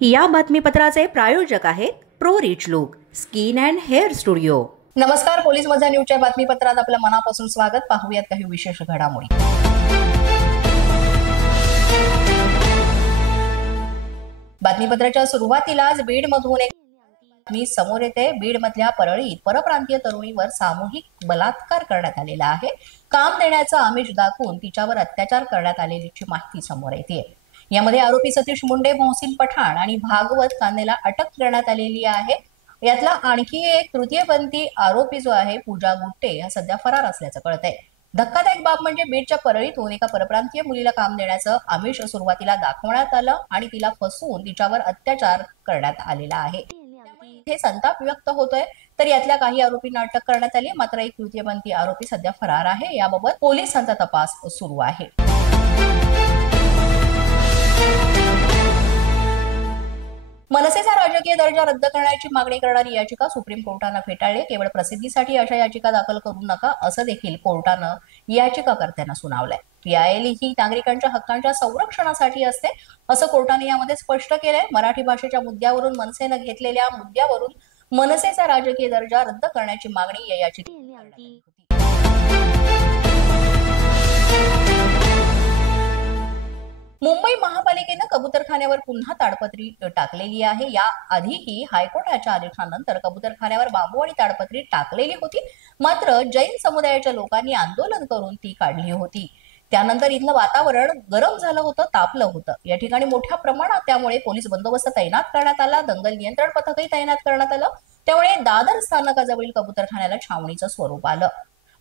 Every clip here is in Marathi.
या बातमीपत्राचे प्रायोजक आहेत pro rich look skin and hair studio. नमस्कार, पोलीस माझा न्यूजच्या बातमीपत्रात आपलं मनापासून स्वागत। पाहूयात काही विशेष घडामोडी। बातमीपत्राच्या सुरुवातीलाच बीडमधून एक बातमी समोर येते। बीडमधल्या परळीत परप्रांतीय तरुणीवर सामूहिक बलात्कार करण्यात आलेला आहे। काम देण्याचं आमिष दाखवून तिच्यावर अत्याचार करण्यात आलेल्याची माहिती समोर येते। यामध्ये आरोपी सतीश मुंडे, मोहसिन पठाण आणि भागवत कानेला अटक करण्यात आलेली आहे। यातला आणखी एक तृतीयपंथी आरोपी जो आहे पूजा गुट्टे हा सध्या फरार असल्याचं कळतंय। धक्कादायक बाब म्हणजे बीडच्या परळीतून एका परप्रांतीय मुलीला काम देण्याचं आमिष सुरुवातीला दाखवण्यात आलं आणि तिला फसवून तिच्यावर अत्याचार करण्यात आलेला आहे। इथे संताप व्यक्त होतोय। तर यातल्या काही आरोपींना अटक करण्यात आली, मात्र एक तृतीयपंथी आरोपी सध्या फरार आहे। याबाबत पोलिसांचा तपास सुरू आहे। मनसेचा राजकीय दर्जा रद्द करण्याची मागणी करणारी याचिका सुप्रीम कोर्टानं फेटाळली। केवळ प्रसिद्धीसाठी अशा याचिका दाखल करू नका असं देखील कोर्टानं याचिकाकर्त्यांना सुनावलंय। पीआयएल ही नागरिकांच्या हक्कांच्या संरक्षणासाठी असते असं कोर्टाने यामध्ये स्पष्ट केलंय। मराठी भाषेच्या मुद्द्यावरून मनसेनं घेतलेल्या मुद्द्यावरून मनसेचा राजकीय दर्जा रद्द करण्याची मागणी या याचिकेत करण्यात आली होती। मुंबई महापालिकेनं कबूतरखान्यावर पुन्हा ताडपत्री टाकलेली आहे। या आधीही हायकोर्टाच्या आदेशानंतर कबूतरखान्यावर बांबू आणि ताडपत्री टाकलेली होती, मात्र जैन समुदायाच्या लोकांनी आंदोलन करून ती काढली होती। त्यानंतर इथलं वातावरण गरम झालं होतं, तापलं होतं। या ठिकाणी मोठ्या प्रमाणात त्यामुळे पोलीस बंदोबस्त तैनात करण्यात आला, दंगल नियंत्रण पथकही तैनात करण्यात आलं। त्यामुळे दादर स्थानकाजवळील कबूतरखान्याला छावणीचं स्वरूप आलं।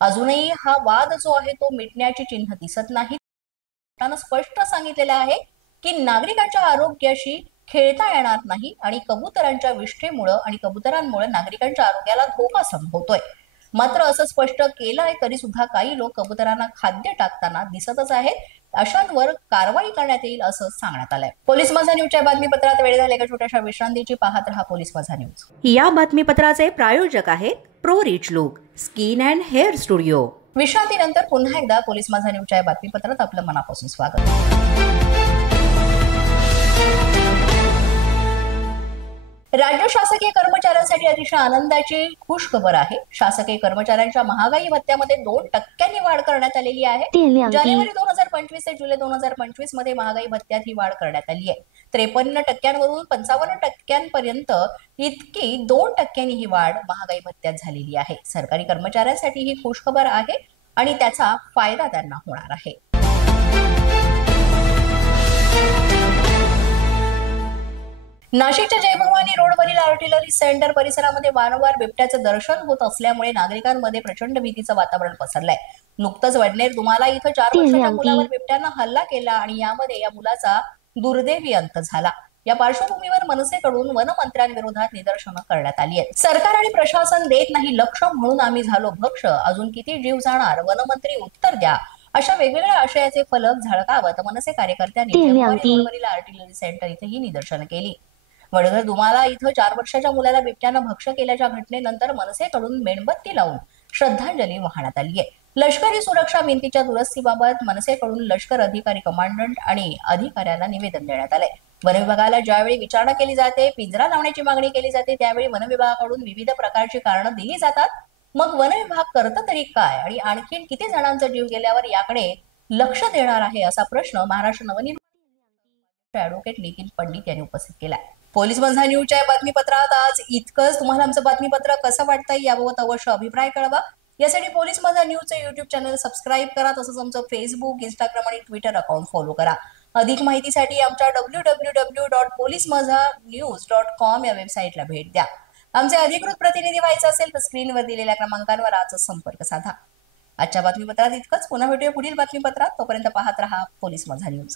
अजूनही हा वाद जो आहे तो मिटण्याची चिन्ह दिसत नाही। स्पष्ट सांगितलेलं आहे की नागरिकांच्या आरोग्याशी खेळता येणार नाही आणि कबुतरांच्या विष्ठेमुळे आणि कबुतरांमुळे नागरिकांच्या आरोग्याला धोका संभवतोय। मात्र असं स्पष्ट केलंय तरी सुद्धा काही लोक कबुतरांना खाद्य टाकताना दिसतच आहेत। अशांवर कारवाई करण्यात येईल असं सांगण्यात आलंय। पोलीस माझा न्यूजच्या बातमीपत्रात वेळ झाली एका छोट्याशा विश्रांतीची। पाहत रहा पोलीस माझा न्यूज। या बातमीपत्राचे प्रायोजक आहेत pro rich look skin and hair studio. विश्रांतीनंतर पुन्हा एकदा पोलीस माझा न्यूजच्या बातमीपत्रात आपलं मनापासून स्वागत। राज्य शासकीय कर्मचाऱ्यांसाठी अतिशय आनंदाची खुश खबर आहे। शासकीय कर्मचाऱ्यांच्या महागाई भत्त्यामध्ये 2% वाढ करण्यात आलेली आहे। जानेवारी 2025 ते जुलै 2025 मध्ये महागाई भत्त्यात ही वाढ करण्यात आली आहे। 53% वरून 55% पर्यंत इतकी 2% ही वाढ महागाई भत्त्यात झालेली आहे। सरकारी कर्मचाऱ्यांसाठी ही खुश खबर आहे आणि त्याचा फायदा त्यांना होणार आहे। नाशिकच्या जयभवानी रोडवरील आर्टिलरी सेंटर परिसरामध्ये वारंवार बिबट्याचं दर्शन होत असल्यामुळे नागरिकांमध्ये प्रचंड भीतीचं वातावरण पसरलंय। नुकतंच वडनेर दुमाला इथं 4 वर्षाच्या मुलावर बिबट्यानं हल्ला केला आणि यामध्ये या मुलाचा दुर्दैवी अंत झाला। या पार्श्वभूमीवर मनसेकडून वनमंत्र्यांविरोधात निदर्शनं करण्यात आली आहेत। सरकार आणि प्रशासन देत नाही लक्ष म्हणून आम्ही झालो भक्ष, अजून किती जीव जाणार, वनमंत्री उत्तर द्या, अशा वेगवेगळ्या आशयाचे फलक झळकावत मनसे कार्यकर्त्यांनी रोडवरील आर्टिलरी सेंटर इथे ही निदर्शनं केली। वडघर दुमाला इथं 4 वर्षाच्या मुलाला बिबट्यानं भक्ष्य केल्याच्या घटनेनंतर मनसेकडून मेणबत्ती लावून श्रद्धांजली वाहण्यात आली आहे। लष्करी सुरक्षा भिंतीच्या दुरुस्तीबाबत मनसेकडून लष्कर अधिकारी कमांडंट आणि अधिकाऱ्यांना निवेदन देण्यात आले। वन विभागाला ज्यावेळी विचारणा केली जाते, पिंजरा लावण्याची मागणी केली जाते, त्यावेळी वन विभागाकडून विविध प्रकारची कारणं दिली जातात। मग वन विभाग करतं तरी काय आणि आणखीन किती जणांचा जीव गेल्यावर याकडे लक्ष देणार आहे असा प्रश्न महाराष्ट्र नवनिर्माण ॲडव्होकेट नितीन पंडित यांनी उपस्थित केला। पोलीस माझा न्यूजच्या बातमीपत्रात आज इतकंच। तुम्हाला आमचं बातमीपत्र कसं वाटतंय याबाबत अवश्य अभिप्राय कळवा। यासाठी पोलीस माझा न्यूजचं YouTube चॅनल सबस्क्राईब करा, तसंच आमचं फेसबुक, इंस्टाग्राम आणि ट्विटर अकाउंट फॉलो करा। अधिक माहितीसाठी आमच्या www.policemazanews.com या वेबसाईटला भेट द्या। आमचे अधिकृत प्रतिनिधी व्हायचं असेल तर स्क्रीनवर दिलेल्या क्रमांकांवर आजच संपर्क साधा। आजच्या बातमीपत्रात इतकंच। पुन्हा भेटूया पुढील बातमीपत्रात। तोपर्यंत पाहत रहा पोलीस माझा न्यूज।